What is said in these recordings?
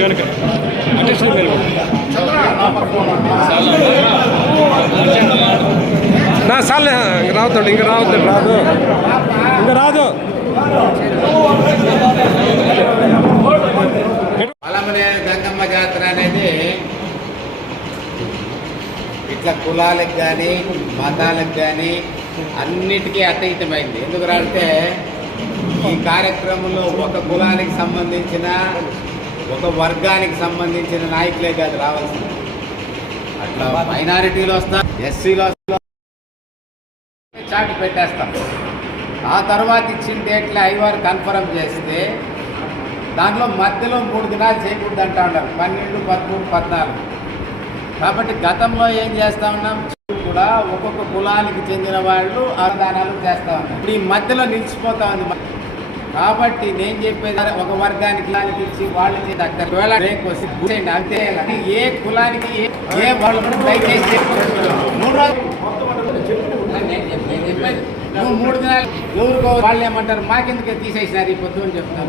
కొంచెం వెనక అటెన్షన్ నా సార్లే ఇంక రావద్దండి ఇంక రావద్దండి రాదు ఇంకా రాదు. పలమనేరు గంగమ్మ జాతర అనేది ఇట్లా కులాలకు కానీ మతాలకు కానీ అన్నిటికీ అతీతమైంది. ఎందుకంటే ఈ కార్యక్రమంలో ఒక కులానికి సంబంధించిన ఒక వర్గానికి సంబంధించిన నాయకులే కాదు రావాల్సింది. అట్లా మైనారిటీలు వస్తారు, ఎస్సీలు వస్తారు, చాటి పెట్టేస్తాం. ఆ తర్వాత ఇచ్చిన డేట్లు ఐవారు కన్ఫర్మ్ చేస్తే దాంట్లో మధ్యలో 3 దినాలు చేయకూడదు అంటా ఉన్నారు, 12, 13, 14. కాబట్టి గతంలో ఏం చేస్తా ఉన్నాం కూడా ఒక్కొక్క కులానికి చెందిన వాళ్ళు అన్నదానాలు చేస్తూ ఉన్నారు. ఇప్పుడు ఈ మధ్యలో నిలిచిపోతా ఉంది. కాబట్టి నేను చెప్పేది ఒక వర్గానికి కులానికి ఇచ్చి వాళ్ళు అంతే. ఏ కులానికి ఏ వాళ్ళు దయచేసి 3 దినాలు ఎవరికో వాళ్ళు ఏమంటారు మాకెందుకే తీసేసినారు ఈ పొద్దు అని చెప్తారు.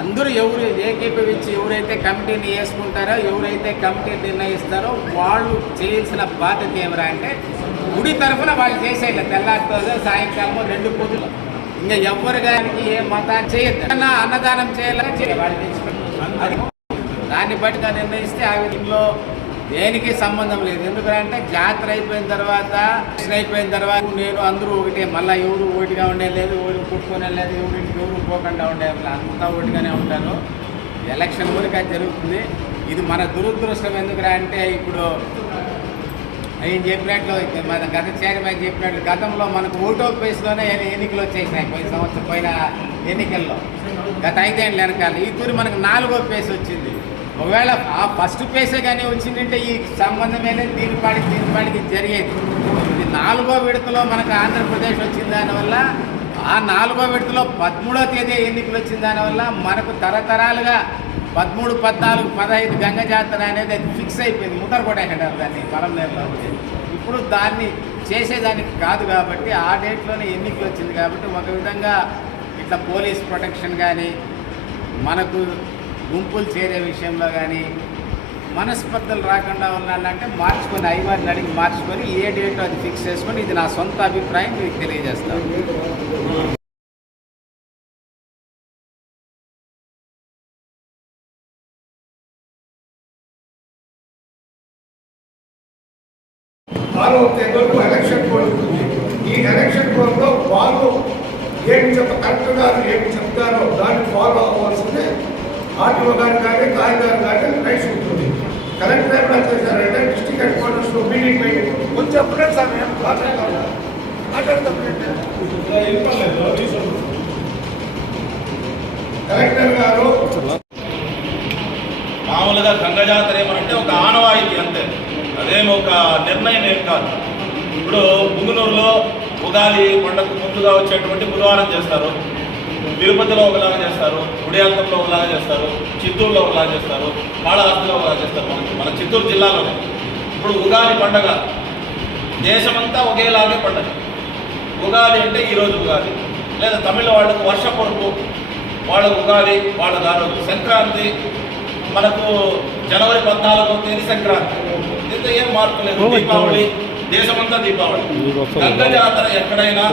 అందరూ ఎవరు ఏకీభవించి ఎవరైతే కమిటీని వేసుకుంటారో, ఎవరైతే కమిటీ నిర్ణయిస్తారో వాళ్ళు చేయాల్సిన బాధ్యత ఏమరా అంటే గుడి తరఫున వాళ్ళు చేసేయాలి. తెల్లారితో సాయంకాలము 2 పూజలు. ఇంకా ఎవరు కానీ ఏ మతాన్ని చేయొద్దు. అన్నదానం చేయాలని వాళ్ళు తెచ్చుకుంటారు. దాన్ని బట్టి నిర్ణయిస్తే ఆ విధంలో దేనికి సంబంధం లేదు. ఎందుకంటే జాతర అయిపోయిన తర్వాత నేను అందరూ ఒకటే, మళ్ళీ ఎవరు ఓటిగా ఉండే లేదు, ఎవరు పుట్టుకునే లేదు, ఎవరింటికి ఎవరు పోకుండా ఉండే అంతా ఓటిగానే ఉంటారు. ఎలక్షన్ ఊరికే జరుగుతుంది. ఇది మన దురదృష్టం. ఎందుకంటే ఇప్పుడు ఆయన చెప్పినట్లు మన గత చైర్మన్ చెప్పినట్లు గతంలో మనకు ఓటో ప్లేస్లోనే ఎన్నికలు వచ్చేసినాయి. పోయిన ఎన్నికల్లో గత 5 ఏళ్ళ వెనకాల. ఈ తూరి మనకు 4వ ప్లేస్ వచ్చింది. ఒకవేళ ఆ ఫస్ట్ ప్లేసే కానీ వచ్చిందంటే ఈ సంబంధమే దీనిపాటికి జరిగేది. ఇది 4వ విడతలో మనకు ఆంధ్రప్రదేశ్ వచ్చిన దానివల్ల, ఆ 4వ విడతలో 13వ తేదీ ఎన్నికలు వచ్చిన దానివల్ల మనకు తరతరాలుగా 13, 14, 15 గంగ జాతర అనేది అది ఫిక్స్ అయిపోయింది. ముద్ర కొట్టేకంటారు దాన్ని పలమనేరులో. ఇప్పుడు దాన్ని చేసేదానికి కాదు కాబట్టి ఆ డేట్లోనే ఎన్నికలు వచ్చింది కాబట్టి ఒక విధంగా ఇట్లా పోలీస్ ప్రొటెక్షన్ కానీ, మనకు గుంపులు చేరే విషయంలో కానీ మనస్పర్ధలు రాకుండా ఉండాలంటే మార్చుకొని ఐవారిని అడిగి మార్చుకొని ఏ డేట్ అది ఫిక్స్ చేసుకొని, ఇది నా సొంత అభిప్రాయం మీకు తెలియజేస్తాను. ఎలక్షన్ కోడ్ ఉంటుంది. ఈ ఎలక్షన్ కోడ్లో వాళ్ళు ఏమి కలెక్టర్ గారు ఏమి చెప్తారో దాన్ని ఫాలో అవ్వాల్సిందే. ఆర్టీఓ గారు కానీ కాగితారు కానీ రైట్స్ ఉంటుంది. కలెక్టర్ ఏమైనా చేశారంటే డిస్ట్రిక్ట్ హెడ్ క్వార్టర్స్లో మీటింగ్ పెట్టి కొంచెం అప్పుడే సమయం కలెక్టర్ గారు మామూలుగా గంగ జాతర ఏమనంటే ఒక ఆనవాయితీ అంతే, అదేం ఒక నిర్ణయం ఏం కాదు. ఇప్పుడు పుంగనూరులో ఉగాది పండుగకు ముందుగా వచ్చేటువంటి బుధవారం చేస్తారు, తిరుపతిలో ఒకలాగా చేస్తారు, గుడియాల్తంలో ఒకలాగా చేస్తారు, చిత్తూరులో ఒకలాగా చేస్తారు, కాళహస్తిలో ఒకలాగా చేస్తారు. మన చిత్తూరు జిల్లాలోనే ఇప్పుడు ఉగాది పండుగ దేశమంతా ఒకేలాగే పండుగ. ఉగాది అంటే ఈరోజు ఉగాది, లేదా తమిళ వాళ్ళకు వర్ష పొరుపు, వాళ్ళకు ఉగాది, వాళ్ళకు ఆ రోజు. సంక్రాంతి మనకు జనవరి 14వ తేదీ సంక్రాంతి. దీంతో ఏం మార్పు లేదు. దీపావళి దేశమంతా దీపావళి. గంగ జాతర ఎక్కడైనా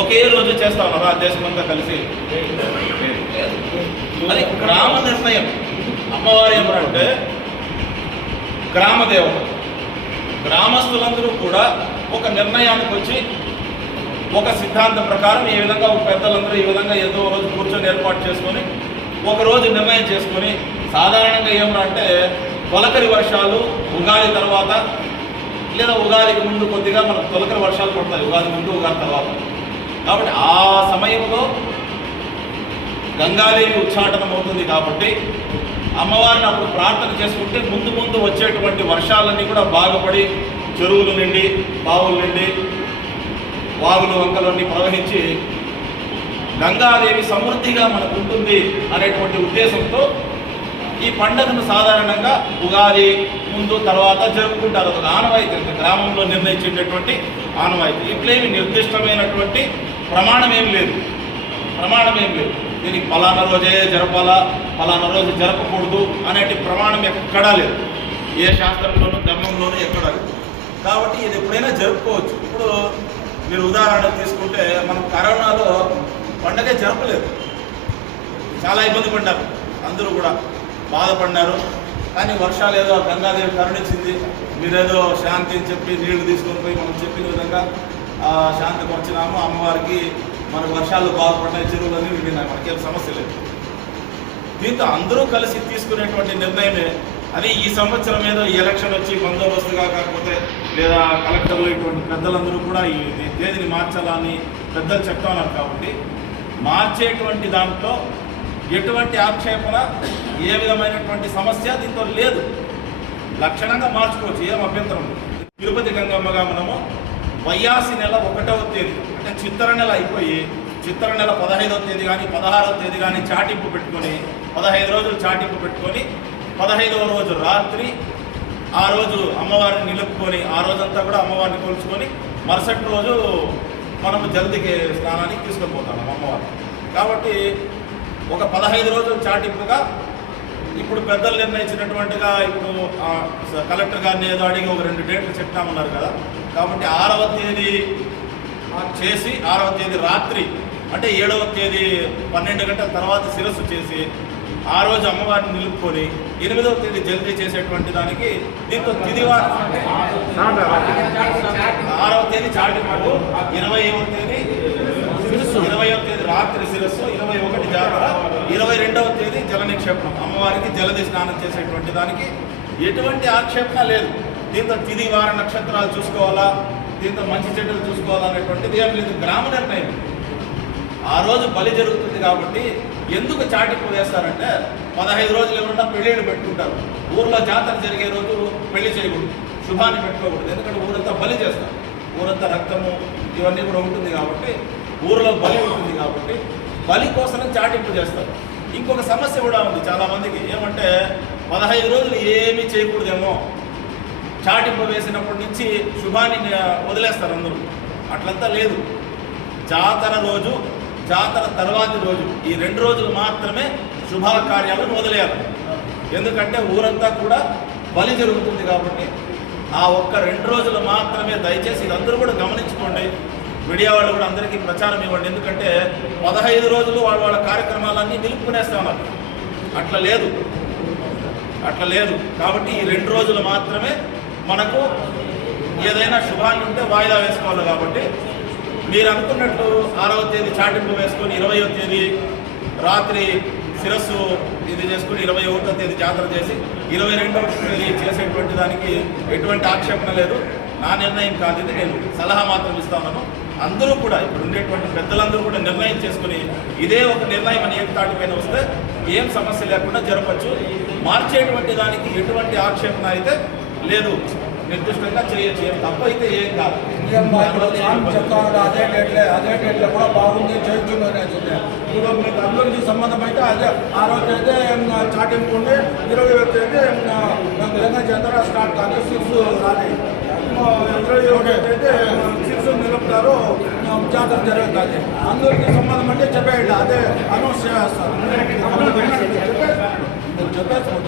ఒకే రోజు చేస్తా ఉన్నారా దేశమంతా కలిసి? అది గ్రామ నిర్ణయం. అమ్మవారు ఏమంటే గ్రామదేవత. గ్రామస్తులందరూ కూడా ఒక నిర్ణయానికి వచ్చి ఒక సిద్ధాంతం ప్రకారం ఈ విధంగా పెద్దలందరూ ఈ విధంగా ఏదో రోజు కూర్చొని ఏర్పాటు చేసుకొని ఒక రోజు నిర్ణయం చేసుకొని, సాధారణంగా ఏమంటే తొలకరి వర్షాలు ఉగాది తర్వాత లేదా ఉగాదికి ముందు కొద్దిగా మనకు తొలకరి వర్షాలు పడతాయి, ఉగాది ముందు ఉగాది తర్వాత. కాబట్టి ఆ సమయంలో గంగాదేవి ఉచ్చాటనం అవుతుంది. కాబట్టి అమ్మవారిని అప్పుడు ప్రార్థన చేసుకుంటే ముందు ముందు వచ్చేటువంటి వర్షాలన్నీ కూడా బాగుపడి చెరువులు నిండి, బావులు నిండి, వాగులు వంకలన్నీ ప్రవహించి గంగాదేవి సమృద్ధిగా మనకు ఉంటుంది అనేటువంటి ఉద్దేశంతో ఈ పండుగను సాధారణంగా ఉగాది ముందు తర్వాత జరుపుకుంటారు. ఒక ఆనవాయితీ, గ్రామంలో నిర్ణయించేటటువంటి ఆనవాయితీ. ఇట్లేమి నిర్దిష్టమైనటువంటి ప్రమాణం ఏం లేదు. దీనికి ఫలానా రోజే జరపాలా, ఫలానా రోజు జరపకూడదు అనేటి ప్రమాణం ఎక్కడా లేదు. ఏ శాస్త్రంలోనూ ధర్మంలోనూ ఎక్కడా లేదు. కాబట్టి ఇది ఎప్పుడైనా జరుపుకోవచ్చు. ఇప్పుడు మీరు ఉదాహరణ తీసుకుంటే మనం కరోనాలో పండగే జరపలేదు. చాలా ఇబ్బంది పడ్డారు, అందరూ కూడా బాధపడినారు. కానీ వర్షాలు ఏదో గంగాదేవి కరుణించింది. మీరేదో శాంతి అని చెప్పి నీళ్లు తీసుకొని పోయి మనం చెప్పిన విధంగా శాంతికి వచ్చినాము. అమ్మవారికి మనకు వర్షాలు బాగుపడినాయి, చెరువులన్నీ నిండినాయి, మనకేం సమస్య లేదు. దీంతో అందరూ కలిసి తీసుకునేటువంటి నిర్ణయమే. అది ఈ సంవత్సరం ఏదో ఈ ఎలక్షన్ వచ్చి బందోబస్తుగా కాకపోతే లేదా కలెక్టర్లు ఇటువంటి పెద్దలందరూ కూడా ఈ తేదీని మార్చాలని పెద్దలు చెప్తా ఉన్నారు. కాబట్టి మార్చేటువంటి దాంట్లో ఎటువంటి ఆక్షేపణ, ఏ విధమైనటువంటి సమస్య దీంతో లేదు. లక్షణంగా మార్చుకోవచ్చు, ఏం అభ్యంతరం. తిరుపతి గంగమ్మగా మనము వైయాసి నెల 1వ తేదీ అంటే చిత్తర నెల అయిపోయి చిత్తర నెల 15వ తేదీ కానీ 16వ తేదీ కానీ చాటింపు పెట్టుకొని 15 రోజులు చాటింపు పెట్టుకొని 15వ రోజు రాత్రి ఆ రోజు అమ్మవారిని నిలుపుకొని ఆ రోజంతా కూడా అమ్మవారిని కొలుచుకొని మరుసటి రోజు మనము జల్దికి స్నానానికి తీసుకొని పోతాం అమ్మవారిని. కాబట్టి ఒక 15 రోజులు చాటింపుగా ఇప్పుడు పెద్దలు నిర్ణయించినటువంటిగా ఇప్పుడు కలెక్టర్ గారిని ఏదో అడిగి ఒక 2 డేట్లు చెప్తామన్నారు కదా. కాబట్టి 6వ తేదీ చేసి 6వ తేదీ రాత్రి అంటే 7వ తేదీ 12 గంటల తర్వాత శిరస్సు చేసి ఆ రోజు అమ్మవారిని నిలుపుకొని 8వ తేదీ జల్దీ చేసేటువంటి దానికి దీంతో తిదివారం 6వ తేదీ చాటింపు, 20వ తేదీ శిరస్సు, 20వ తేదీ రాత్రి శిరస్సు, 21 జాతర, 22వ తేదీ జల నిక్షేపణం. అమ్మవారికి జలది స్నానం చేసేటువంటి దానికి ఎటువంటి ఆక్షేపణ లేదు. దీంతో తిది వార నక్షత్రాలు చూసుకోవాలా, దీంతో మంచి చెడ్డలు చూసుకోవాలా అనేటువంటిది ఏం లేదు. గ్రామ నిర్ణయం. ఆ రోజు బలి జరుగుతుంది కాబట్టి ఎందుకు చాటింపు వేస్తారంటే 15 రోజులు ఏమన్నా పెళ్ళిళ్ళు పెట్టుకుంటారు. ఊర్లో జాతర జరిగే రోజు పెళ్లి చేయకూడదు, శుభాన్ని పెట్టుకోకూడదు. ఎందుకంటే ఊరంతా బలి చేస్తారు, ఊరంతా రక్తము ఇవన్నీ కూడా ఉంటుంది కాబట్టి, ఊరిలో బలి ఉంటుంది కాబట్టి బలి కోసం చాటింపు చేస్తారు. ఇంకొక సమస్య కూడా ఉంది చాలామందికి, ఏమంటే 15 రోజులు ఏమీ చేయకూడదేమో, చాటింపు వేసినప్పటి నుంచి శుభాన్ని వదిలేస్తారు అందరూ. అట్లంతా లేదు. జాతర రోజు, జాతర తర్వాతి రోజు, ఈ 2 రోజులు మాత్రమే శుభకార్యాలను వదిలేయాలి. ఎందుకంటే ఊరంతా కూడా బలి జరుగుతుంది కాబట్టి ఆ ఒక్క 2 రోజులు మాత్రమే. దయచేసి ఇది అందరూ కూడా గమనించుకోండి. మీడియా వాళ్ళు కూడా అందరికీ ప్రచారం ఇవ్వండి. ఎందుకంటే 15 రోజులు వాళ్ళ కార్యక్రమాలన్నీ నిలుపుకునేస్తా ఉన్నారు. అట్లా లేదు. కాబట్టి ఈ 2 రోజులు మాత్రమే మనకు ఏదైనా శుభాన్ని ఉంటే వాయిదా వేసుకోవాలి. కాబట్టి మీరు అనుకున్నట్టు 6వ తేదీ చాటింపు వేసుకొని 20వ తేదీ రాత్రి శిరస్సు ఇది చేసుకుని 21వ తేదీ జాతర చేసి 22వ తేదీ చేసేటువంటి దానికి ఎటువంటి ఆక్షేపణ లేదు. నా నిర్ణయం కాదు ఇది, నేను సలహా మాత్రం ఇస్తా ఉన్నాను. అందరూ కూడా ఇప్పుడు ఉండేటువంటి పెద్దలందరూ కూడా నిర్ణయం చేసుకుని ఇదే ఒక నిర్ణయం అని ఏకతాటిపైన వస్తే ఏం సమస్య లేకుండా జరపచ్చు. మార్చేటువంటి దానికి ఎటువంటి ఆక్షేపణ అయితే లేదు. నిర్దిష్టంగా చేయొచ్చు, ఏం తప్ప అయితే ఏం కాదు. అదే డేట్లో కూడా బాగుంది చేయొచ్చు అనేది. ఇప్పుడు మీకు అందరికీ సంబంధం అయితే అదే 6వ తేదీ చాటింపు ఉండి 20వ తేదీ గంగా జాతర స్టార్ట్ కాదు, సిక్స్ రాని 21వ తేదీ సిక్స్ నిలుపుతారు, జాతర జరుగుతుంది. అందరికీ సంబంధం అంటే చెప్పేయండి, అదే అనౌన్స్ చేస్తారు. చెప్పేస్తారు